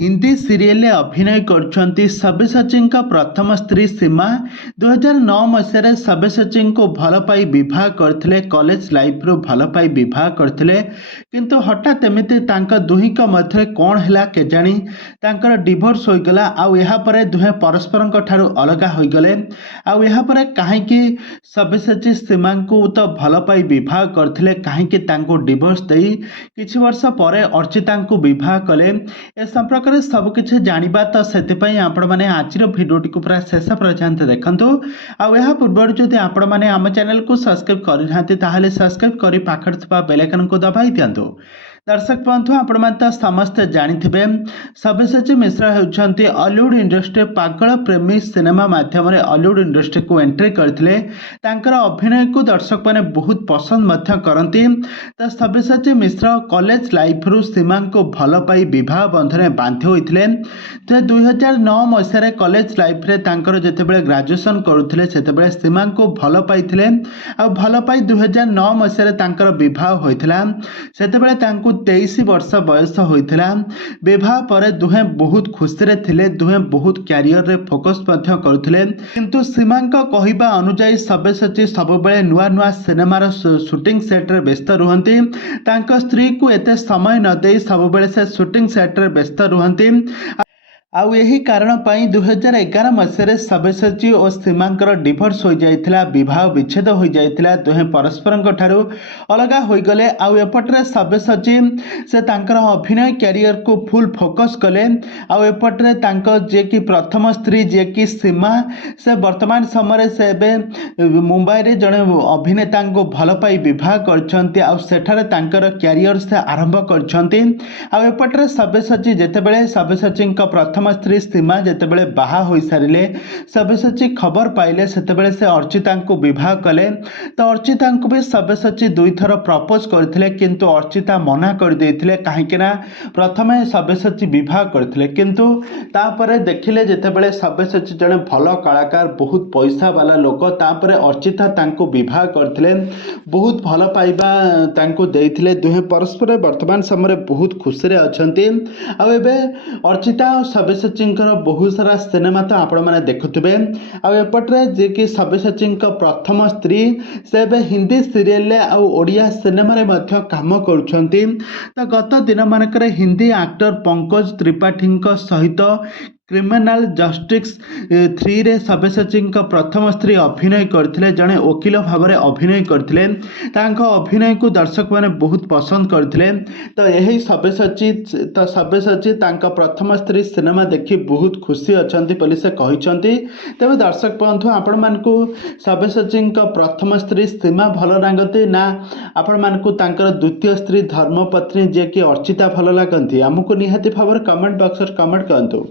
Hindi serial अभिनय कर सब्यसाची प्रथम स्त्री सीमा 2009 मसीह सब्यसाची को भल पाई बह करते कॉलेज लाइफ रु भल पाई बह करते किंतु हठात एमती दुही मध्य कौन है केजाणी डिवोर्स होगला आपर दुहे परस्पर ठारू अलग होगले आपर कहीं सब्यसाची सीमा को तो भल पाई बह करते कहीं डिवोर्स दे किछि वर्ष पर अर्चिता को बह कले ए संपर्क में सबकि जाना तो से आपण मैंने आज भिडियोटी को पूरा शेष पर्यंत देखूँ आ पूर्व जदि आपण मैंने आम चैनल को सब्सक्राइब करना सब्सक्राइब कर पाखे बेल आइकन को दबाई दिंतु। दर्शक बंधु आपण मैंने समस्ते जानिथिबे सब्यसाची मिश्रा होउछंती हॉलीवुड इंडस्ट्री पागल प्रेमी सिनेमा माध्यम हॉलीवुड इंडस्ट्री को एंट्री करथिले तांकर अभिनय को दर्शक माने बहुत पसंद मध्य करती। तो सब्यसाची मिश्रा कॉलेज लाइफ रु सीमा को भल पाई विवाह बंधन बांधि होइथिले। 2009 मसीह कॉलेज लाइफ रे तांकर जेतेबेले ग्रेजुएशन करुथिले सेतेबेले सीमा को भल पाइथिले आ भल पाई 2009 मसीह तांकर विवाह होइथिला। सेतेबेले तांको 23 वर्ष बयस होइथिला। विवाह पर दुहे बहुत खुशी रे थिले, दुहे बहुत कैरियर रे फोकस मध्य करुथिले किंतु सीमा कहवा अनुसार सब्यसाची सबबेले नुआ नुआ सिनेमार शूटिंग सेट रे व्यस्त रुहंती। तांको स्त्री को एते समय न दे सबबेले से शूटिंग सेट रे व्यस्त रुहंती। आउ यही कारण पाई 2011 मसीह सब्यसाची और सीमांकर डिवोर्स हो जाइथिला, विवाह विच्छेद हो जाइथिला, दुहे परस्पर ठारू अलग होइगले। आउ एपटरे सब्यसाची से तांकर अभिनय कैरियर को फुल फोकस कले। आउ एपटरे तांको जे कि प्रथम स्त्री जे कि सीमा से वर्तमान समय से एबे मुंबई रे जने अभिनेता को भल पाई विवाह करछंती आउ सेठारे तांकर कैरियर से आरंभ करछंती। आउ एपटरे सब्यसाची जेतेबेले सब्यसाची प्रथम स्त्री सीमा जेतेबेले बाहा होई सारिले सब्यसाची खबर पाइले सेतेबेले से अर्चिता को विवाह कले। तो अर्चिता को भी सब्यसाची दुई थर प्रपोज करथिले किंतु अर्चिता मना कर देथिले काहेकि ना प्रथमे सब्यसाची विवाह करथिले किंतु तापरे देखिले जेतेबेले सब्यसाची जने भल कलाकार बहुत पैसा वाला लोक तापरे अर्चिता तांको विवाह करथिले बहुत भल पाइबा तांको देथिले। दुहे परस्पर वर्तमान समय बहुत खुशी रे अछंती। आ एबे अर्चिता सब्यसाची बहुत सारा सिनेमा तो आपण मैंने देखुवे। आउपटे जे कि सब्यसाची प्रथम स्त्री से हिंदी सीरियल ओडिया सिनेमा काम करुछंती। तो गत दिन मानक हिंदी एक्टर पंकज त्रिपाठी सहित क्रिमिनल जस्टिस 3 रे सब्यसाची प्रथम स्त्री अभिनय करथिले, जड़े वकिल भाव में अभिनय करथिले। तांको अभिनय को दर्शक मैंने बहुत पसंद करथिले। तो यही सब्यसाची तांका प्रथम स्त्री सिनेमा देखि बहुत खुशी अछंती बोली से कहिसंती। तबे दर्शक बंधु आपण मानकु सब्यसाची प्रथम स्त्री सीमा भल लागती ना आपण मानकु तांकर द्वितीय स्त्री धर्मपत्नी जे कि अर्चिता भल लागती? आमको निहाती भाव कमेंट बॉक्स कमेंट करंतु।